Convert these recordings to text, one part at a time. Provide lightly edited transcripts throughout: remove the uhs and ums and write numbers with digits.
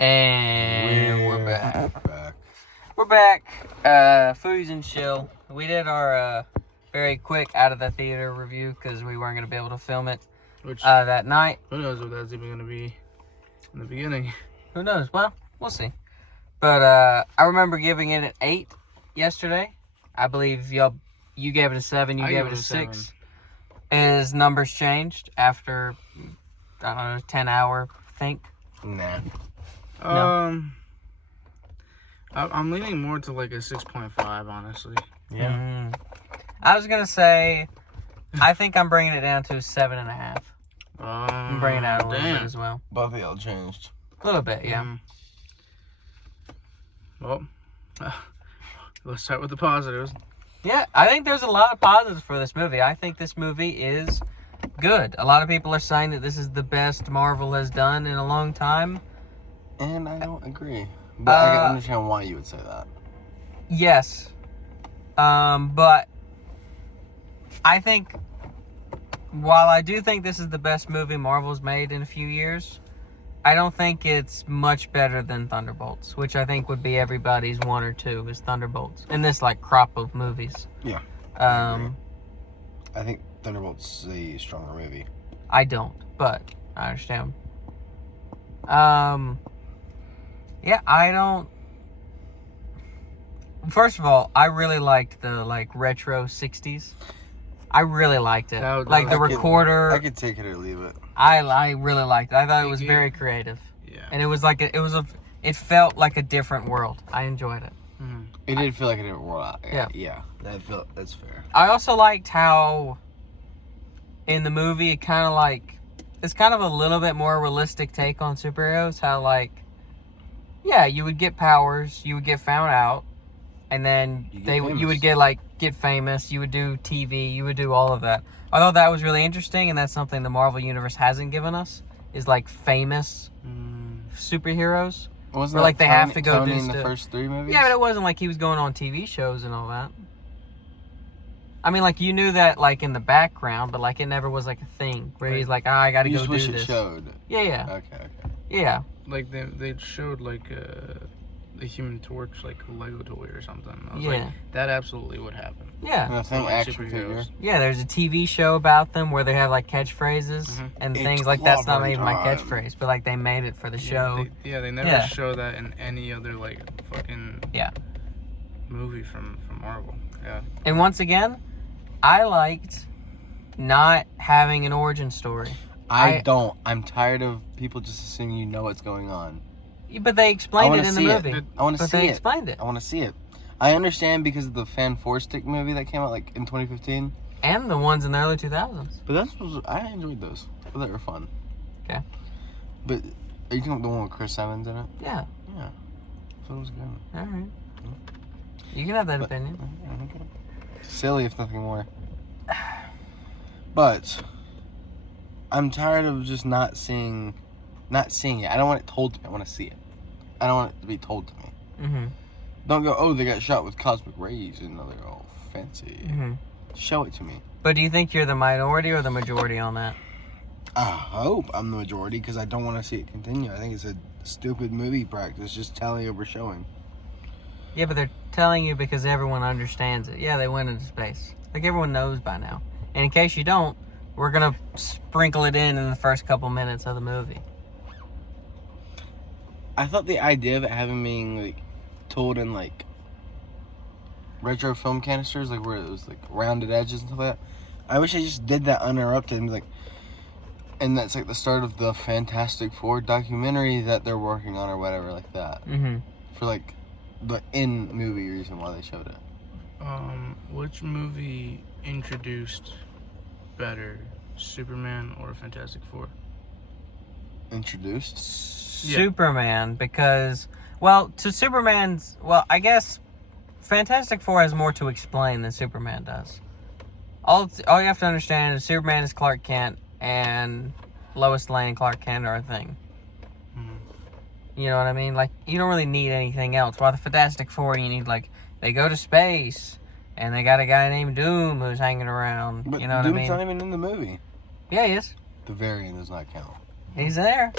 And we're back. We're back. Foodies and Chill. We did our very quick out of the theater review because we weren't going to be able to film it that night. Who knows if that's even going to be in the beginning? Who knows? Well, we'll see. But I remember giving it an 8 yesterday. I believe you gave it a 7. You gave it a 6. His numbers changed after, I don't know, 10-hour think. Nah. No. I'm leaning more to like a 6.5, honestly. Yeah. I was gonna say, I think I'm bringing it down to 7.5. I'm bringing it out a little bit as well. Both of y'all changed. A little bit, yeah. Well, let's start with the positives. Yeah, I think there's a lot of positives for this movie. I think this movie is good. A lot of people are saying that this is the best Marvel has done in a long time. And I don't agree. But I can understand why you would say that. Yes. But I think, while I do think this is the best movie Marvel's made in a few years, I don't think it's much better than Thunderbolts, which I think would be everybody's 1 or 2 is Thunderbolts in this like crop of movies. Yeah. I think Thunderbolts is a stronger movie. I don't, but I understand. Yeah, I don't. First of all, I really liked the like retro 60s. I really liked it. Like the recorder. I could take it or leave it. I really liked it. I thought it was very creative. Yeah. And it was like it felt like a different world. I enjoyed it. It did feel like a different world. Yeah. Yeah. That's fair. I also liked how in the movie it's kind of a little bit more realistic take on superheroes. How like, yeah, you would get powers, you would get found out, and then you would get famous, you would do TV, you would do all of that. I thought that was really interesting, and that's something the Marvel Universe hasn't given us, is like famous superheroes. Wasn't where like they have to go Tony do in stuff. the first 3 movies? Yeah, but it wasn't like he was going on TV shows and all that. I mean, like, you knew that, like, in the background, but, like, it never was, like, a thing where he's like, I gotta go do this. You just wish it showed. Yeah. Okay. Yeah. Like, they showed, like, the Human Torch, like, Lego toy or something. I was Yeah. like, that absolutely would happen. Yeah. Nothing Like action superheroes. figure. Yeah, there's a TV show about them where they have, like, catchphrases and It's things like that's not clobbering even my time. catchnephase, but, like, they made it for the show. They never show that in any other, like, fucking movie from Marvel. Yeah. And once again, I liked not having an origin story. I don't. I'm tired of people just assuming you know what's going on. But they explained it in the movie. I want to see it. But they explained it. I want to see it. I understand because of the Fan 4-Stick movie that came out like in 2015. And the ones in the early 2000s. But I enjoyed those. I thought they were fun. Okay. But are you talking about the one with Chris Evans in it? Yeah. Yeah. So it was good. All right. You can have that opinion. Okay. Silly if nothing more. But I'm tired of just not seeing it. I don't want it told to me. I want to see it. I don't want it to be told to me. Mm-hmm. Don't go, oh, they got shot with cosmic rays and they're all fancy. Mm-hmm. Show it to me. But do you think you're the minority or the majority on that? I hope I'm the majority because I don't want to see it continue. I think it's a stupid movie practice, just telling over showing. Yeah, but they're telling you because everyone understands it. Yeah, they went into space. Like, everyone knows by now. And in case you don't, we're going to sprinkle it in the first couple minutes of the movie. I thought the idea of it having being, like, told in, like, retro film canisters, like, where it was, like, rounded edges and stuff like that. I wish I just did that uninterrupted and be like, and that's, like, the start of the Fantastic Four documentary that they're working on or whatever, like that. Mm-hmm. For, like, the in-movie reason why they showed it. Which movie introduced better, Superman or Fantastic Four? Introduced? Superman, because, I guess Fantastic Four has more to explain than Superman does. All you have to understand is Superman is Clark Kent, and Lois Lane and Clark Kent are a thing. You know what I mean? Like, you don't really need anything else. While the Fantastic Four, you need, like, they go to space, and they got a guy named Doom who's hanging around. But you know what Doom's I mean? not even in the movie. Yeah, he is. The variant does not count. He's there.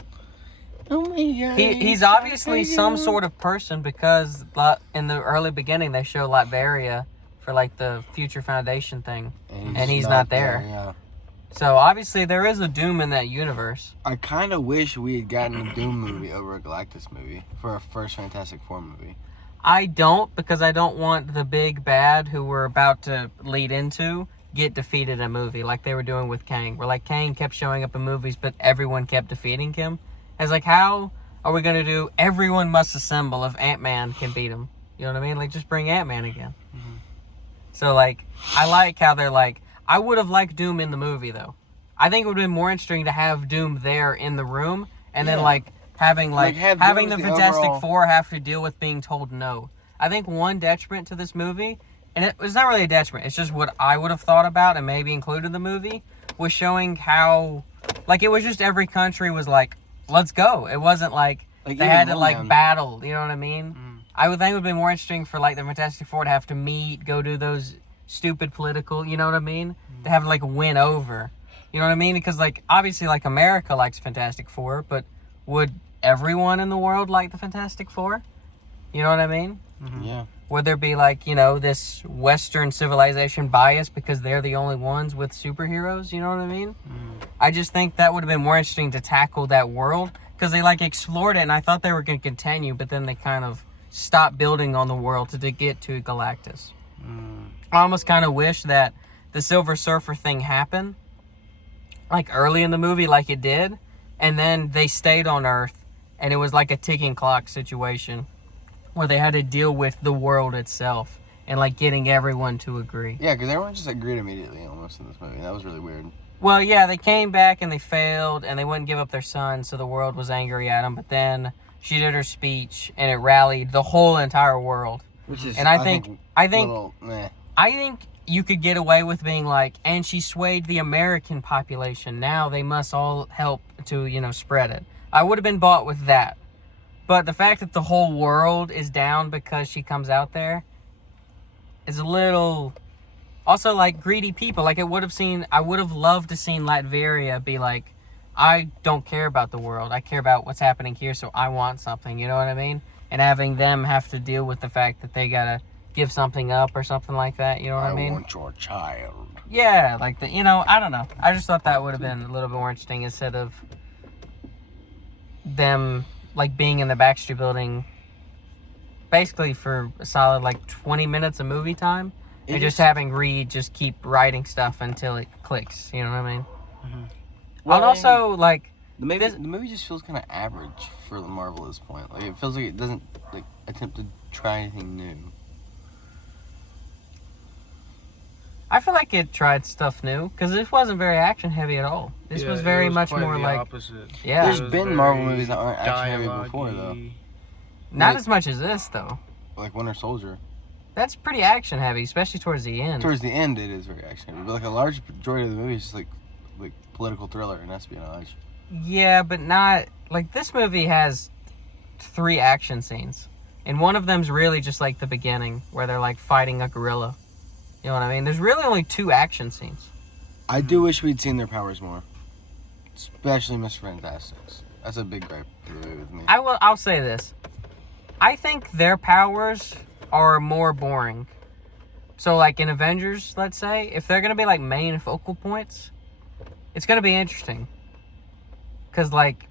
Oh my god. He's obviously some sort of person because in the early beginning they show Latveria for like the Future Foundation thing, and he's not there. Yeah. So obviously there is a Doom in that universe. I kind of wish we had gotten a Doom movie over a Galactus movie for our first Fantastic Four movie. I don't, because I don't want the big bad who we're about to lead into get defeated in a movie like they were doing with Kang. Where like Kang kept showing up in movies, but everyone kept defeating him. It's like, how are we going to do everyone must assemble if Ant-Man can beat him? You know what I mean? Like, just bring Ant-Man again. Mm-hmm. So, like, I like how they're like, I would have liked Doom in the movie, though. I think it would have been more interesting to have Doom there in the room, and then, like, having the Fantastic Four have to deal with being told no. I think one detriment to this movie, and it's not really a detriment, it's just what I would have thought about and maybe included in the movie, was showing how, like, it was just every country was like, let's go. It wasn't like they had to, like, battle, you know what I mean? I would think it would be more interesting for, like, the Fantastic Four to have to meet, go do those stupid political, you know what I mean? To have, like, win over. You know what I mean? Because, like, obviously, like, America likes Fantastic Four, but would everyone in the world like the Fantastic Four? You know what I mean? Mm-hmm. Yeah. Would there be, like, you know, this Western civilization bias because they're the only ones with superheroes? You know what I mean? I just think that would have been more interesting to tackle that world, because they, like, explored it, and I thought they were going to continue, but then they kind of stopped building on the world to get to Galactus. I almost kind of wish that the Silver Surfer thing happened, like, early in the movie, like it did, and then they stayed on Earth, and it was like a ticking clock situation where they had to deal with the world itself and, like, getting everyone to agree. Yeah, because everyone just agreed immediately almost in this movie. That was really weird. Well, yeah, they came back and they failed, and they wouldn't give up their son, so the world was angry at them, but then she did her speech, and it rallied the whole entire world. Which is, and I think little, meh. I think you could get away with being like, and she swayed the American population. Now they must all help to, you know, spread it. I would have been bought with that. But the fact that the whole world is down because she comes out there is a little... Also, like, greedy people. Like, I would have loved to seen Latveria be like, I don't care about the world. I care about what's happening here, so I want something. You know what I mean? And having them have to deal with the fact that they gotta give something up or something like that. You know what I mean? I want your child. Yeah, like, you know, I don't know. I just thought that would have been a little bit more interesting instead of them, like, being in the Baxter Building basically for a solid, like, 20 minutes of movie time. And just having Reed just keep writing stuff until it clicks. You know what I mean? Mm-hmm. Well, and also, like... The movie just feels kind of average for the Marvel at this point. Like, it feels like it doesn't, like, attempt to try anything new. I feel like it tried stuff new, because this wasn't very action-heavy at all. This was very much more like... Opposite. Yeah. There's been Marvel movies that aren't action-heavy before, though. Not as much as this, though. Like Winter Soldier. That's pretty action-heavy, especially towards the end. Towards the end, it is very action-heavy. But, like, a large majority of the movie is just, like political thriller and espionage. Yeah, but not... Like, this movie has 3 action scenes. And one of them's really just, like, the beginning, where they're, like, fighting a gorilla. You know what I mean? There's really only 2 action scenes. I do wish we'd seen their powers more. Especially Mr. Fantastic's. That's a big gripe for the movie with me. I'll say this. I think their powers are more boring. So, like, in Avengers, let's say, if they're going to be, like, main focal points, it's going to be interesting. Because, like,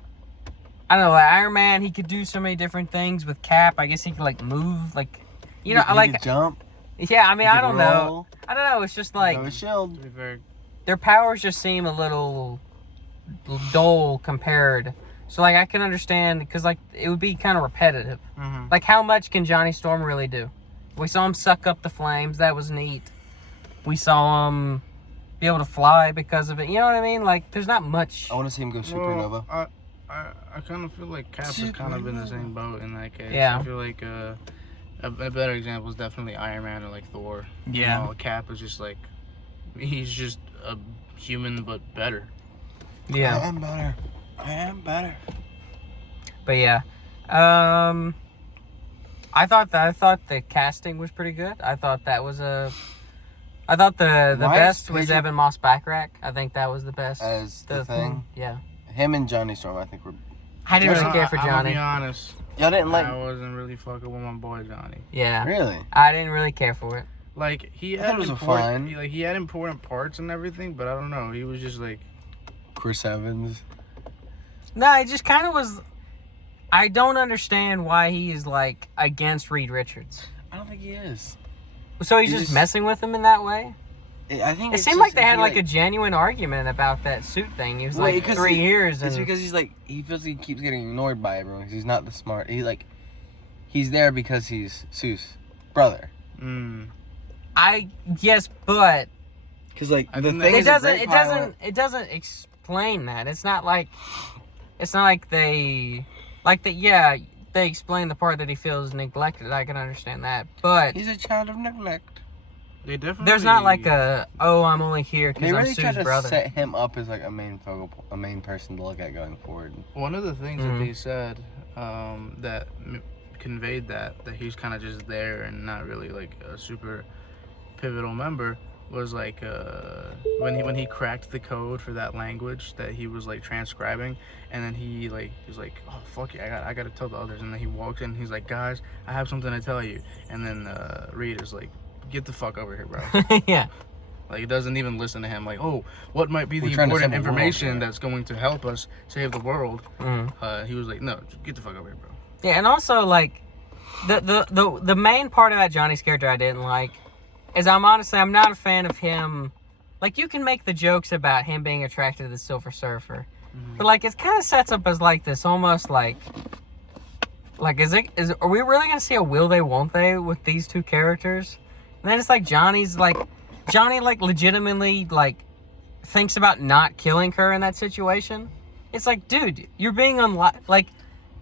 I don't know, like Iron Man, he could do so many different things. With Cap, I guess he could, like, move, like, you know, he could jump. Yeah, I mean, I don't roll. know. I don't know, it's just, like, a shield. Their powers just seem a little dull compared. So, like, I can understand, because, like, it would be kind of repetitive. Mm-hmm. Like, how much can Johnny Storm really do? We saw him suck up the flames. That was neat. We saw him be able to fly because of it. You know what I mean? Like, there's not much. I want to see him go supernova. Well, I kind of feel like Cap is kind of in the same boat in that case. Yeah. I feel like a better example is definitely Iron Man or, like, Thor. Yeah. You know, Cap is just, like, he's just a human but better. Yeah. I am better. But yeah. I thought the casting was pretty good. I thought that was the best was Evan Moss Backrack. I think that was the best. As the thing? Yeah. Him and Johnny Storm, I think, were I didn't really care for I'm gonna Johnny. be honest. Y'all didn't like. I wasn't really fucking with my boy Johnny. Yeah. Really? I didn't really care for it. Like he I thought had it was important, fine. he had important parts and everything, but I don't know. He was just like, Chris Evans. No, it just kind of was. I don't understand why he is like against Reed Richards. I don't think he is. So he's He just just- messing with him in that way? I think It it's seemed just- like they had he, like a genuine argument about that suit thing. He was Wait, like 'cause 3 he- years and It's because he's like he feels he keeps getting ignored by everyone because he's not the smart. He's there because he's Seuss' brother. yes, but Because like I the think thing that- is, it doesn't explain that. It's not like they they explain the part that he feels neglected. I can understand that, but he's a child of neglect. they definitely. there's not like I'm only here because They I'm really try Sue's to brother. set him up as like a main person to look at going forward. One of the things Mhm. that they said that conveyed that he's kind of just there and not really like a super pivotal member was like when he cracked the code for that language that he was like transcribing, and then he was like, oh fuck yeah, I gotta tell the others, and then he walks in and he's like, guys, I have something to tell you, and then Reed is like, get the fuck over here, bro. Yeah. Like, it doesn't even listen to him. Like, oh, what might be We're the trying to important save the world, information yeah. that's going to help us save the world? Mhm. He was like, no, just get the fuck over here, bro. Yeah, and also like the main part about Johnny's character I didn't like is I'm not a fan of him. Like, you can make the jokes about him being attracted to the Silver Surfer, but like it kind of sets up as like this almost like are we really gonna see a will they won't they with these two characters? And then it's like Johnny legitimately like thinks about not killing her in that situation. It's like, dude, you're being like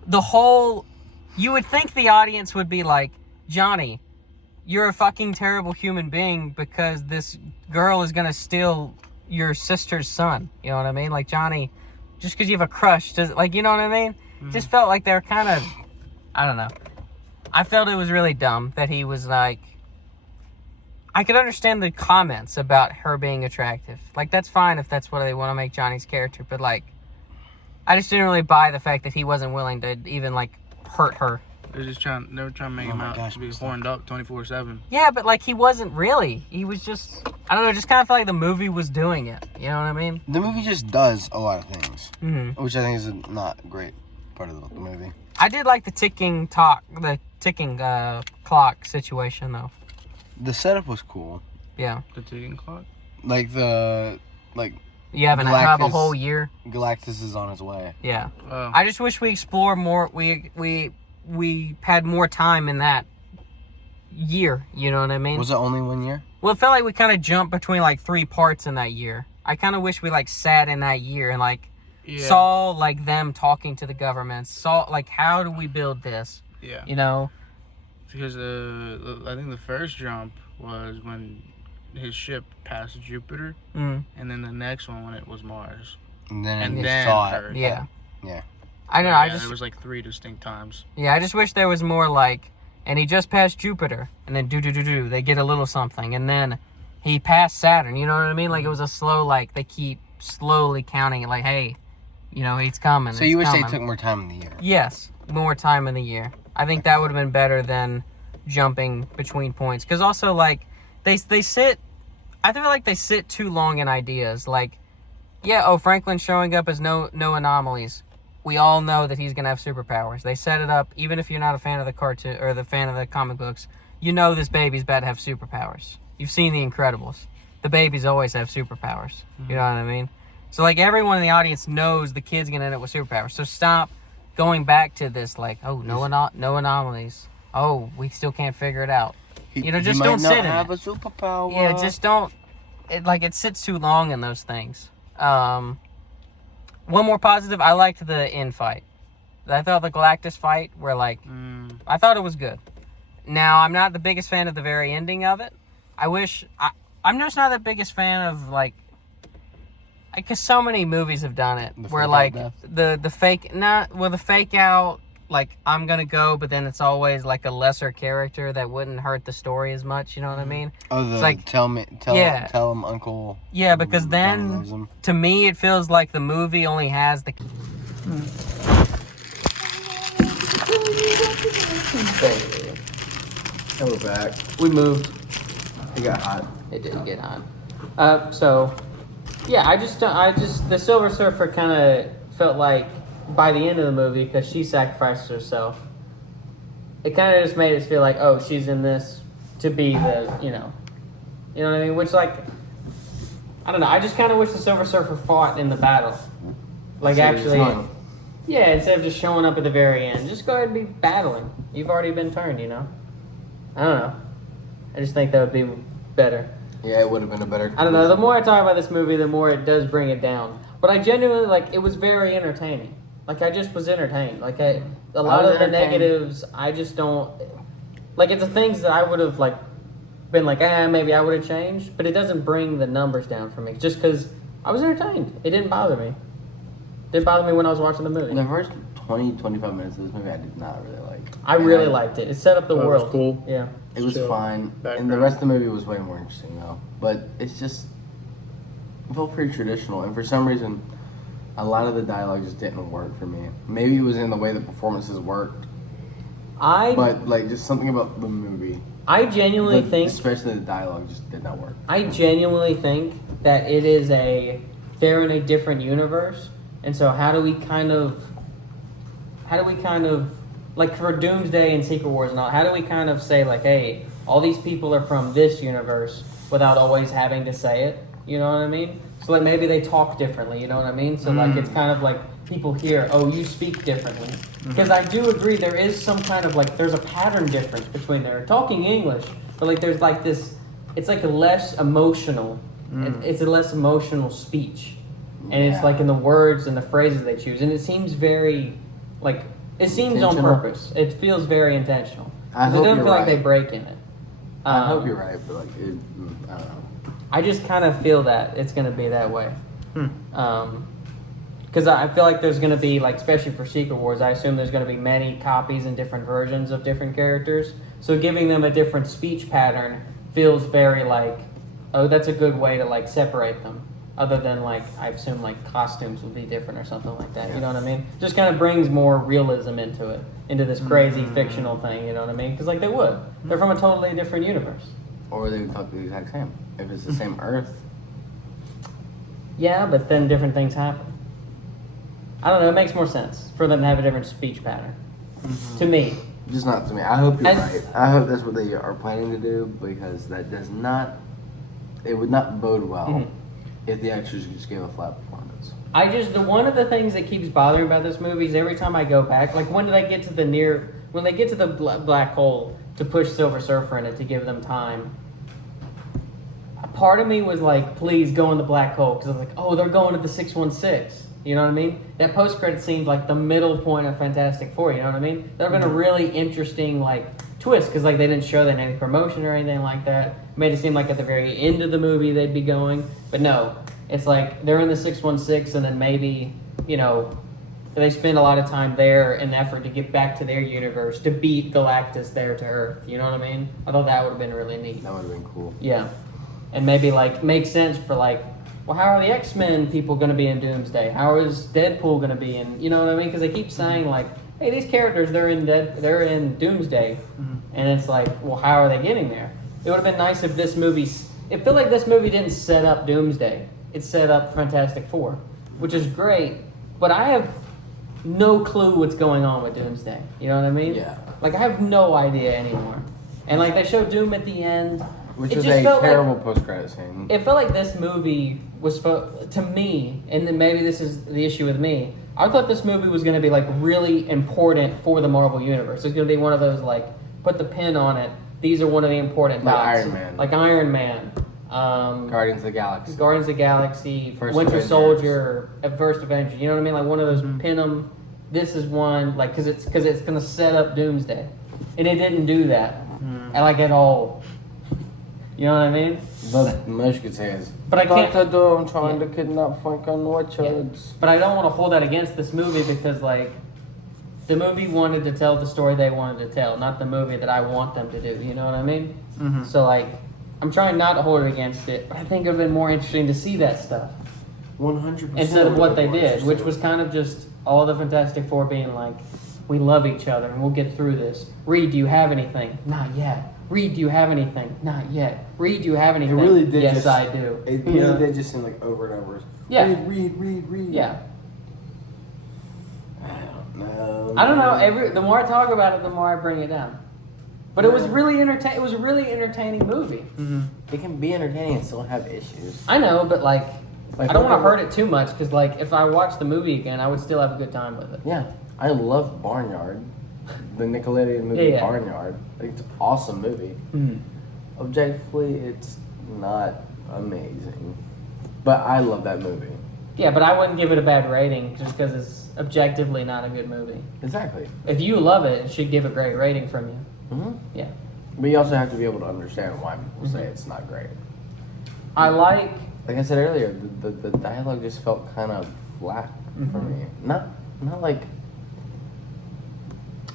the whole. You would think the audience would be like, Johnny, you're a fucking terrible human being because this girl is gonna steal your sister's son. You know what I mean? Like, Johnny, just because you have a crush, you know what I mean? Just felt like they were kind of, I don't know. I felt it was really dumb that he was like. I could understand the comments about her being attractive. Like, that's fine if that's what they want to make Johnny's character, but like, I just didn't really buy the fact that he wasn't willing to even like hurt her. They were trying to make him out to be horned up 24/7. Yeah, but like he wasn't really. He was just, I don't know, just kind of felt like the movie was doing it. You know what I mean? The movie just does a lot of things, Mm-hmm. which I think is not a great part of the movie. I did like the ticking clock situation though. The setup was cool. Yeah. The ticking clock. Like You have a Galactus- whole year. Galactus is on his way. Yeah. Oh. I just wish we explored more. We had more time in that year. You know what I mean? Was it only 1 year? Well, it felt like we kind of jumped between like 3 parts in that year. I kind of wish we like sat in that year and like saw like them talking to the government. Saw like, how do we build this? Yeah. You know? Because I think the first jump was when his ship passed Jupiter, Mm. and then the next one when it was Mars. And then And you then saw her. it. Yeah. Yeah. I don't know. Yeah, I just there was like 3 distinct times. Yeah, I just wish there was more like, and he just passed Jupiter, and then do, they get a little something, and then he passed Saturn, you know what I mean? Like, it was a slow, like, they keep slowly counting it, like, hey, you know, he's coming. So it's you wish coming. they took more time in the year? Yes, more time in the year. I think that would have been better than jumping between points. Because also, like, I feel like they sit too long in ideas. Like, yeah, Franklin's showing up as no anomalies. We all know that he's going to have superpowers. They set it up, even if you're not a fan of the cartoon or the fan of the comic books, you know this baby's about to have superpowers. You've seen The Incredibles. The babies always have superpowers. Mm-hmm. You know what I mean? So, like, everyone in the audience knows the kid's going to end up with superpowers. So stop going back to this, like, no anomalies. Oh, we still can't figure it out. Just don't sit in it. have a superpower. Yeah, just don't. It sits too long in those things. One more positive, I liked the end fight. I thought the Galactus fight where, like, I thought it was good. Now, I'm not the biggest fan of the very ending of it. I'm just not the biggest fan of, like, because so many movies have done it, where, like, the fake out, like, I'm gonna go, but then it's always, like, a lesser character that wouldn't hurt the story as much, you know what I mean? Oh, it's like, tell him Uncle. Yeah, because Johnny loves then, him. to me, it feels like the movie only has the... And we're back. We moved. It got hot. It didn't get hot. So, yeah, I just the Silver Surfer kind of felt like by the end of the movie, because she sacrifices herself, it kind of just made us feel like, oh, she's in this to be the, you know what I mean? Which, like, I don't know. I just kind of wish the Silver Surfer fought in the battle. Like, So actually, it's fun. yeah, instead of just showing up at the very end, just go ahead and be battling. You've already been turned, you know? I don't know. I just think that would be better. Yeah, it would have been a better. I don't know. The more I talk about this movie, the more it does bring it down. But I genuinely, like, it was very entertaining. Like, I just was entertained. Like, a lot was of the entertained. negatives, I just don't... Like, it's the things that I would have, like, been like, maybe I would have changed. But it doesn't bring the numbers down for me. Just because I was entertained. It didn't bother me. It didn't bother me when I was watching the movie. In the first 20-25 minutes of this movie, I did not really like. I And really liked it. It set up the Thought it was world. cool. Yeah. It was Chill. fine, and the Background. rest of the movie was way more interesting though. But it's just it felt pretty traditional, and for some reason, a lot of the dialogue just didn't work for me. Maybe it was in the way the performances worked, but like just something about the movie, I genuinely think especially the dialogue, just did not work. I genuinely think that they're in a different universe, and so how do we kind of like for Doomsday and Secret Wars and all, how do we kind of say like, hey, all these people are from this universe without always having to say it? You know what I mean? So like maybe they talk differently. You know what I mean? So like it's kind of like people hear, oh, you speak differently. Because I do agree there is some kind of like there's a pattern difference between they're talking English, but like there's like this, it's like a less emotional. It's a less emotional speech, and it's Yeah. like in the words and the phrases they choose, and it seems very like it seems on Intentional? purpose. It feels very intentional. I It hope doesn't you're feel like they right. break in it. I hope you're right, but like I don't know. I just kind of feel that it's going to be that way. Because I feel like there's going to be, like, especially for Secret Wars, I assume there's going to be many copies and different versions of different characters. So giving them a different speech pattern feels very like, oh, that's a good way to, like, separate them. Other than, like, I assume, like, costumes will be different or something like that. You know what I mean? Just kind of brings more realism into it, into this crazy fictional thing. You know what I mean? Because, like, they would. They're from a totally different universe. Or they would talk the exact same. If it's the same Earth, Yeah, but then different things happen. I don't know. It makes more sense for them to have a different speech pattern. To me. just not to me. I hope you're And- right. I hope that's what they are planning to do because that does not. It would not bode well Mhm. if the actors just gave a flat performance. One of the things that keeps bothering me about this movie is every time I go back, like when they get to the black hole to push Silver Surfer in it to give them time. A part of me was like, please go in the black hole, because I was like, oh, they're going to the 616. You know what I mean? That post-credit scene's like the middle point of Fantastic Four. You know what I mean? That would have been a really interesting like twist, because like they didn't show that in any promotion or anything like that. Made it seem like at the very end of the movie they'd be going, but no. It's like they're in the 616, and then maybe, you know, they spend a lot of time there in an effort to get back to their universe to beat Galactus there to Earth. You know what I mean? I thought that would have been really neat. That would have been cool. Yeah. And maybe like make sense for like, well, how are the X-Men people going to be in Doomsday? How is Deadpool going to be in, you know what I mean? Because they keep saying like, hey, these characters, they're in Doomsday. And it's like, well, how are they getting there? It would have been nice if this movie, it felt like this movie didn't set up Doomsday. It set up Fantastic Four, which is great. But I have no clue what's going on with Doomsday. You know what I mean? Yeah. Like, I have no idea anymore. And like, they showed Doom at the end. Which It is just a felt like- terrible post-credit scene. It felt like this movie was supposed, to me, and then maybe this is the issue with me, I thought this movie was going to be like really important for the Marvel Universe. It's going to be one of those like, put the pin on it, these are one of the important Like dots. Iron Man. Like Iron Man. Guardians of the Galaxy. Guardians of the Galaxy, First Winter Avengers. Soldier, First Avenger. You know what I mean? Like one of those pin 'em. This is one like because it's gonna set up Doomsday, and it didn't do that, and like at all. You know what I mean? The most you could say is, But I can't- Dr. Doom trying to kidnap Franklin Richards. But I don't want to hold that against this movie because like the movie wanted to tell the story they wanted to tell, not the movie that I want them to do. You know what I mean? So like I'm trying not to hold it against it, but I think it would have been more interesting to see that stuff 100%. instead of what they did, which was kind of just all the Fantastic Four being like, We love each other, and we'll get through this. Reed, do you have anything? Not yet. Reed, do you have anything? Not yet. Reed, do you have anything? really did Yes, just- I do. It You really know? did just seem like over and over. Yeah. Read. Yeah. I don't know. I don't know. The more I talk about it, the more I bring it down. But it was really It was a really entertaining movie. Mm-hmm. It can be entertaining and still have issues. I know, but like I don't want to what- hurt it too much because like if I watch the movie again, I would still have a good time with it. Yeah, I love Barnyard, the Nickelodeon movie Yeah. Barnyard. Like, it's an awesome movie. Mm. Objectively, it's not amazing, but I love that movie. Yeah, but I wouldn't give it a bad rating just because it's objectively not a good movie. Exactly. If you love it, it should give a great rating from you. Mm-hmm. Yeah. But you also have to be able to understand why people say it's not great. I like. Like I said earlier, the dialogue just felt kind of flat for me. Not like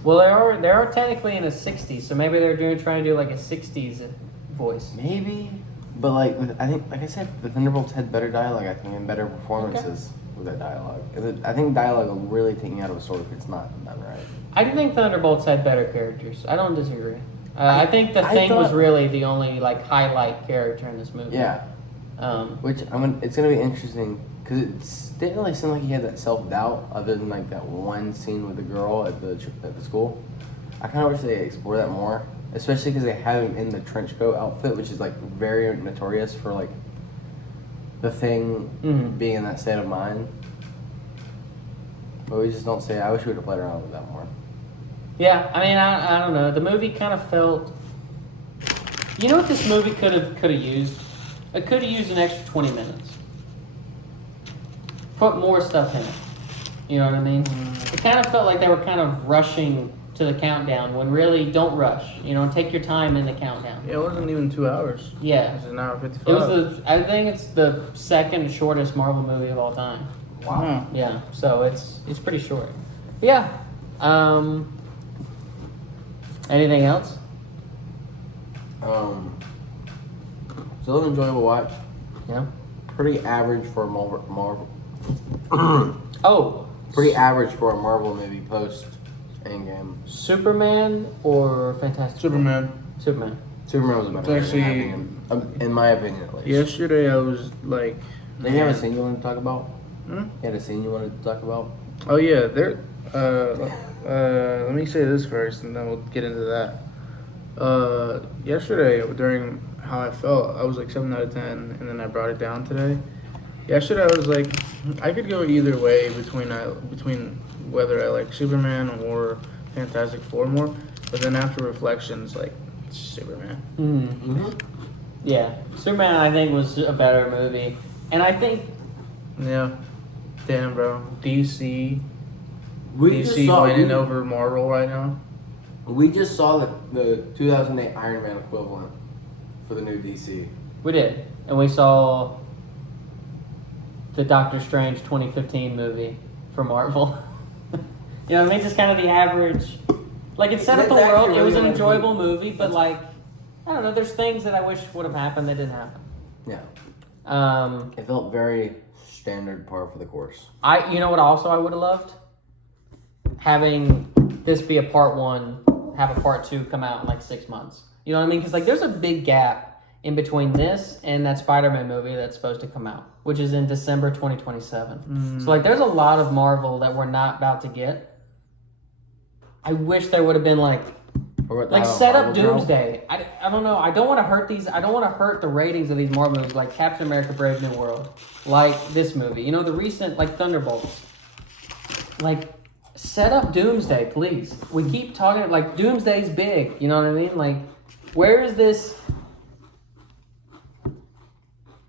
Well, they are technically in the '60s, so maybe they're trying to do like a '60s voice. maybe, but like I think, like I said, the Thunderbolts had better dialogue. I think and better performances with that dialogue. I think dialogue will really take me out of a story if it's not done right. I do think Thunderbolts had better characters. I don't disagree. I think the I Thing was thought- really the only like highlight character in this movie. Yeah. Which it's gonna be interesting because it didn't really seem like he had that self doubt other than like that one scene with the girl at the school. I kind of wish they explored that more, especially because they have him in the trench coat outfit, which is like very notorious for like the Thing being in that state of mind. But we just don't see it. I wish we would have played around with that more. Yeah, I mean, I don't know. The movie kind of felt. You know what this movie could have used? It could have used an extra 20 minutes. Put more stuff in it. You know what I mean? It kind of felt like they were kind of rushing to the countdown when really don't rush. You know, take your time in the countdown. Yeah, it wasn't even 2 hours. Yeah. It was an hour 55. It was I think it's the second shortest Marvel movie of all time. Wow. Yeah, so it's pretty short. Yeah. Anything else? Still an enjoyable watch. Yeah. Pretty average for a Marvel. Oh, Pretty average for a Marvel movie post Endgame. Superman or Fantastic Four? Superman. Superman. Superman was a better It's movie, actually- in my opinion at least. Yesterday I was like, Did you have a scene you wanted to talk about? Hmm? You had a scene you wanted to talk about? Oh yeah, there. Let me say this first, and then we'll get into that. Yesterday, during how I felt, I was like 7 out of 10, and then I brought it down today. Yesterday, I was like, I could go either way between whether I like Superman or Fantastic Four more. But then after reflections, like Superman. Mm-hmm. Yeah, Superman I think was a better movie, and I think Yeah. Damn, bro. DC just winning over Marvel right now. We just saw the 2008 Iron Man equivalent for the new DC. we did, and we saw the Doctor Strange 2015 movie for Marvel. You know what I mean? Just kind of the average. Like, it set up the That's world. actually It was an really enjoyable movie, but like, I don't know. There's things that I wish would have happened that didn't happen. Yeah. It felt very standard par for the course. You know what also I would have loved? Having this be a part 1, have a part 2 come out in like 6 months. You know what I mean? Because like there's a big gap in between this and that Spider-Man movie that's supposed to come out, which is in December 2027. So like there's a lot of Marvel that we're not about to get. I wish there would have been like set up Doomsday. I don't know. I don't want to hurt these. I don't want to hurt the ratings of these Marvel movies like Captain America: Brave New World, like this movie. You know, the recent like Thunderbolts. Like, set up Doomsday, please. We keep talking like Doomsday's big. You know what I mean? Like, where is this?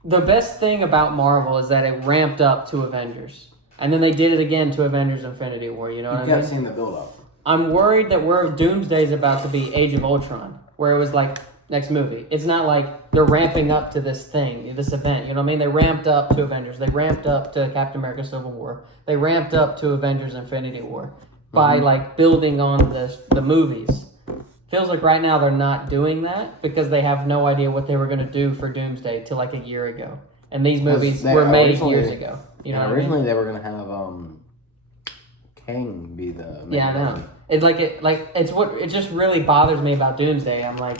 The best thing about Marvel is that it ramped up to Avengers, and then they did it again to Avengers: Infinity War. You know what I mean? seeing the build up. I'm worried that Doomsday's about to be Age of Ultron, where it was like next movie. It's not like they're ramping up to this thing, this event. You know what I mean? They ramped up to Avengers. They ramped up to Captain America: Civil War. They ramped up to Avengers: Infinity War by like building on the movies. Feels like right now they're not doing that because they have no idea what they were going to do for Doomsday till like a year ago, and these movies were made years ago. You know, what I mean? Originally they were gonna have Kang be the main Yeah, I know. villain. It just really bothers me about Doomsday. I'm like,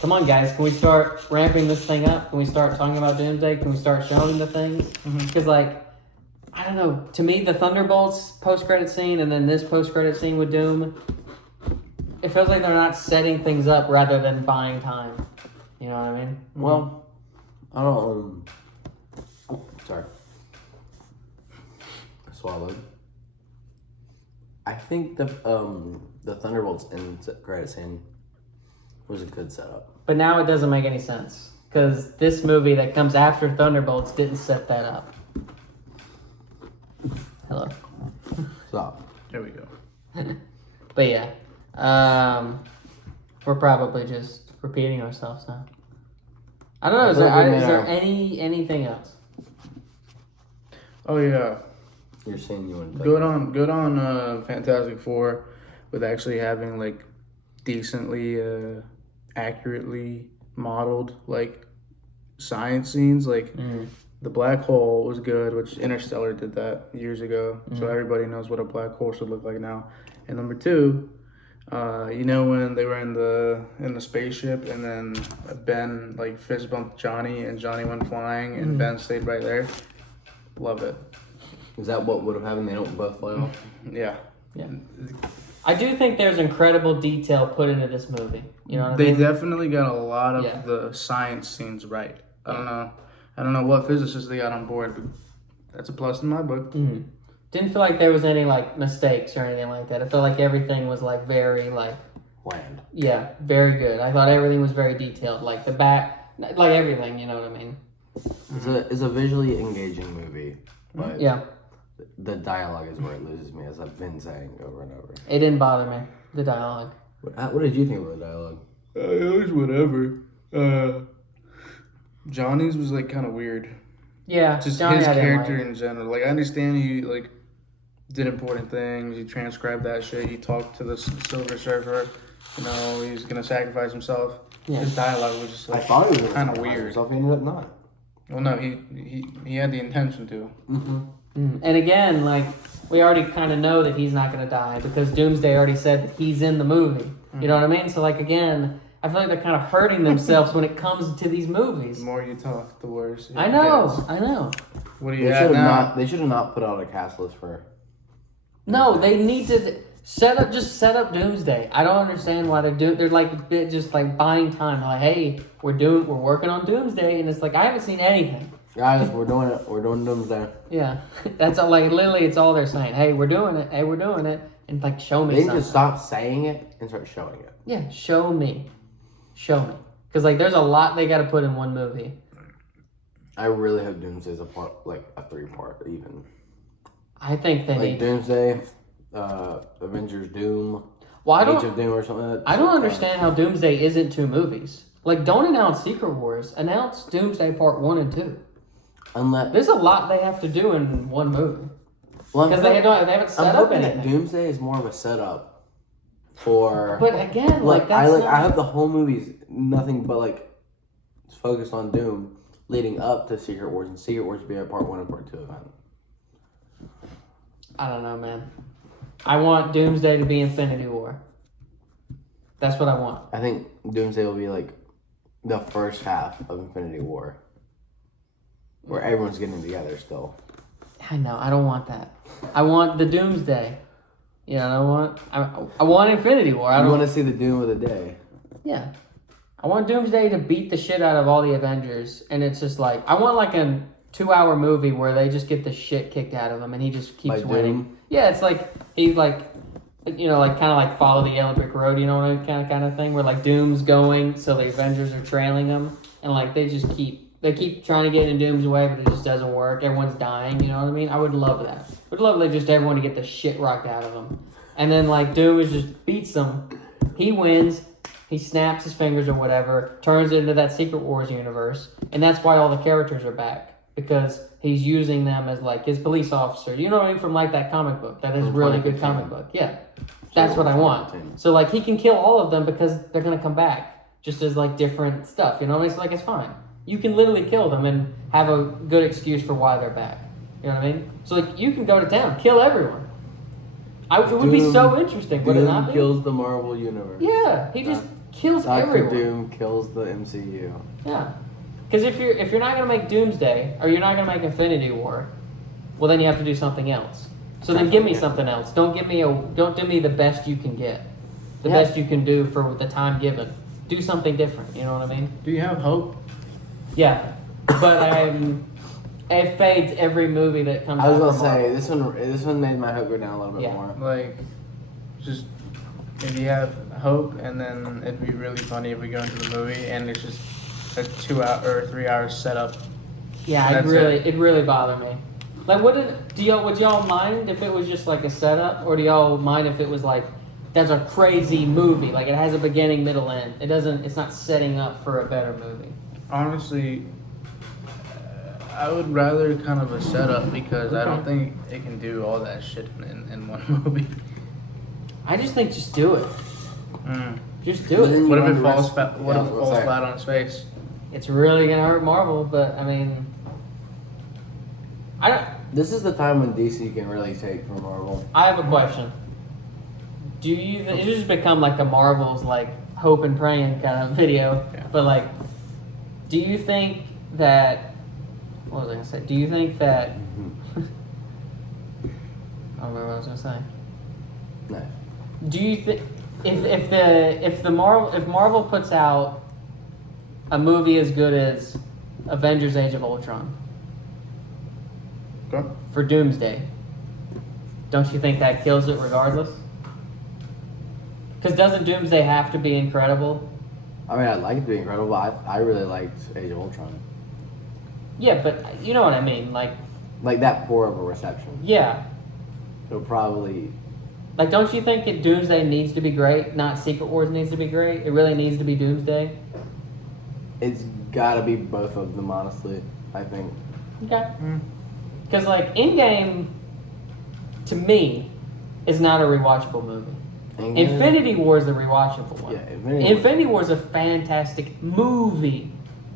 come on, guys, can we start ramping this thing up? Can we start talking about Doomsday? Can we start showing the things? Because I don't know. To me, the Thunderbolts post-credit scene and then this post-credit scene with Doom, it feels like they're not setting things up rather than buying time. You know what I mean? Well, I don't. Sorry. I swallowed. I think the Thunderbolts end credit scene was a good setup. But now it doesn't make any sense because this movie that comes after Thunderbolts didn't set that up. Hello. Stop. There we go. But yeah, we're probably just repeating ourselves now. I don't know. Is there anything else? Oh yeah. You're saying you want to Good on Fantastic Four with actually having like decently accurately modeled like science scenes. Like the black hole was good, which Interstellar did that years ago. So everybody knows what a black hole should look like now. And number two, when they were in the spaceship and then Ben like fist bumped Johnny and Johnny went flying and Ben stayed right there. Love it. Is that what would have happened? They don't both fly off? Yeah. Yeah. I do think there's incredible detail put into this movie. You know what I They mean? definitely got a lot of the science scenes right. I don't know what physicists they got on board, but that's a plus in my book. Didn't feel like there was any like mistakes or anything like that. I felt like everything was like very Land. Yeah, very good. I thought everything was very detailed, like the back, like everything. You know what I mean? It's a visually engaging movie, but Yeah. the dialogue is where it loses me, as I've been saying over and over. It didn't bother me. The dialogue. What did you think about the dialogue? It was whatever. Johnny's was like kind of weird. Yeah, Just Johnny, his I didn't character like. in general. Like I understand he like did important things. He transcribed that shit. He talked to the Silver Surfer. He's gonna sacrifice himself. Yeah. His dialogue was just I like thought he was kind of weird. himself. He ended up not. Well, no, he had the intention to. And again, like we already kind of know that he's not going to die because Doomsday already said that he's in the movie. You know what I mean? So like again, I feel like they're kind of hurting themselves when it comes to these movies. The more you talk, the worse. I know. What do They you should have have now? not. They should have not put out a cast list for. No, they need to set up Doomsday. I don't understand why they're like just like buying time. They're like, hey, we're working on Doomsday, and it's like I haven't seen anything. Guys, we're doing it. We're doing Doomsday. Yeah, that's all, like literally it's all they're saying. Hey, we're doing it. Hey, we're doing it, and like show me. They need something. to stop saying it and start showing it. Yeah, show me, because like there's a lot they got to put in one movie. I really hope Doomsday is a 3-part even. I think they need. Doomsday, Avengers Doom, Well, Age of Doom or something like that. I don't understand how Doomsday isn't 2 movies. Like, don't announce Secret Wars. Announce Doomsday Part 1 and 2. Unless There's a lot they have to do in one movie. well, Because they haven't set I'm up hoping that anything. Doomsday is more of a setup for. But again, like that's not... I hope the whole movie's nothing but like focused on Doom, leading up to Secret Wars, and Secret Wars be a Part 1 and Part 2 event. I don't know, man. I want Doomsday to be Infinity War. That's what I want. I think Doomsday will be like the first half of Infinity War, where everyone's getting together still. I know. I don't want that. I want the Doomsday. Yeah, I want Infinity War. I You don't want to see the Doom of the day. Yeah. I want Doomsday to beat the shit out of all the Avengers, and it's just like I want like a 2-hour movie where they just get the shit kicked out of him, and he just keeps Like winning. Doom? Yeah, it's like he like like kind of like follow the yellow brick road, kind of thing, where like Doom's going, so the Avengers are trailing him, and like they keep trying to get in Doom's way, but it just doesn't work. Everyone's dying, you know what I mean? I would love that. I would love like just everyone to get the shit rocked out of him, and then like Doom just beats them. He wins. He snaps his fingers or whatever, turns it into that Secret Wars universe, and that's why all the characters are back. Because he's using them as like his police officer. You know what I mean? From like that comic book. That is a really good comic book. Yeah. That's what I want. So like he can kill all of them because they're gonna come back. Just as like different stuff. You know what I mean? So like it's fine. You can literally kill them and have a good excuse for why they're back. You know what I mean? So like you can go to town, kill everyone. It would be Doom- so interesting, would it Doom not be? kills the Marvel universe. Yeah, he just kills Doctor everyone. Doom kills the MCU. Yeah, because if you're not gonna make Doomsday or you're not gonna make Infinity War, well then you have to do something else. So then give me something else. Don't do me the best you can get, the Yeah. best you can do for the time given. Do something different. You know what I mean? Do you have hope? Yeah, but it fades every movie that comes. I was out gonna from say Marvel. this one made my hope go down a little bit Yeah. more. Like, just if you have hope, and then it'd be really funny if we go into the movie and it's just a 2 hour or 3 hour setup. Yeah, That's it really bothered me. Like, would y'all mind if it was just like a setup, or do y'all mind if it was like that's a crazy movie, like it has a beginning, middle, end? It's not setting up for a better movie. Honestly, I would rather kind of a setup because I don't think it can do all that shit in one movie. I just think just do it. Mm. Just do But then it. you What if run it the falls? risk- What yeah, if I it was falls gonna say. flat on its face? It's really gonna hurt Marvel, but I mean, I don't. This is the time when DC can really take from Marvel. I have a question. Do you? It just become like a Marvel's like hope and praying kind of video, Yeah. but like, do you think that? What was I gonna say? Do you think that? I don't remember what I was gonna say. No. Do you think if Marvel puts out a movie as good as Avengers: Age of Ultron Okay. for Doomsday, don't you think that kills it regardless? Because doesn't Doomsday have to be incredible? I mean, I'd like it to be incredible, but I really liked Age of Ultron. Yeah, but you know what I mean. Like, Like that poor of a reception. yeah, It'll probably. like don't you think that Doomsday needs to be great? Not Secret Wars needs to be great. It really needs to be Doomsday. It's gotta be both of them, honestly. I think. Okay. Because like Endgame, to me, is not a rewatchable movie. Endgame- Infinity War is the rewatchable one. Yeah, Infinity War- Infinity War is a fantastic movie,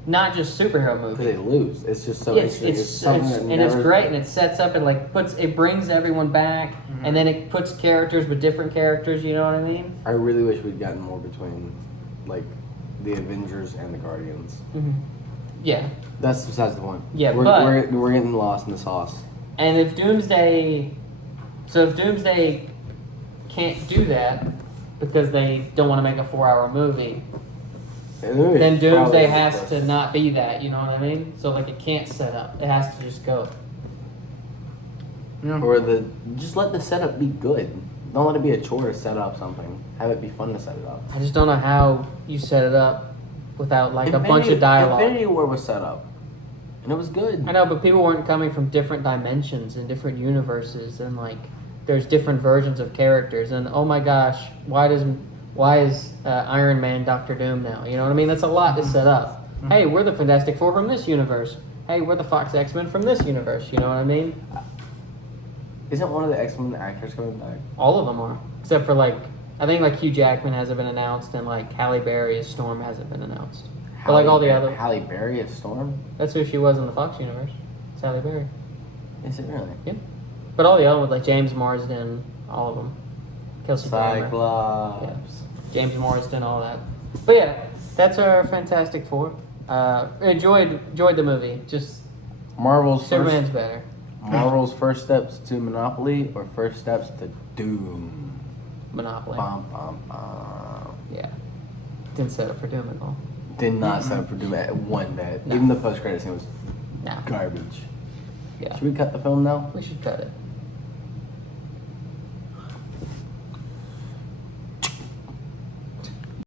not just superhero Because movie. they lose. It's just so It's interesting. Something that it's never- great, and it sets up and like it brings everyone back, and then it puts characters with different characters. You know what I mean? I really wish we'd gotten more between, like, the Avengers and the Guardians. Yeah. That's besides the point. Yeah, we're, but- we're getting lost in the sauce. And if Doomsday can't do that because they don't want to make a 4-hour movie, And the movie then is probably Doomsday has ridiculous. to not be that. You know what I mean? So like it can't set up. It has to just go. Yeah. Or just let the setup be good. Don't let it be a chore to set up something. Have it be fun to set it up. I just don't know how you set it up without like a bunch of dialogue. Infinity War was set up, and it was good. I know, but people weren't coming from different dimensions and different universes, and like there's different versions of characters. And oh my gosh, why is Iron Man Doctor Doom now? You know what I mean? That's a lot to set up. Hey, we're the Fantastic Four from this universe. Hey, we're the Fox X-Men from this universe. You know what I mean? Isn't one of the X-Men actors coming back? All of them are, except for like I think like Hugh Jackman hasn't been announced, and like Halle Berry as Storm hasn't been announced. But like all the other, Halle Berry as Storm? that's who she was in the Fox universe. It's Halle Berry. Is it really? Yeah. But all the other ones, like James Marsden, all of them. Kelsey Grammer. Cyclops. Yeah. James Marsden, all that. But yeah, that's our Fantastic Four. Enjoyed the movie. Just Marvel's Superman's first, better. Marvel's first steps to Monopoly or first steps to Doom. Monopoly. Bum, bum, bum. Yeah. Didn't set up for Doom at all. Did not set up for Doom at one bit. No. Even the post-credit scene was No. garbage. Yeah. Should we cut the film now? We should cut it.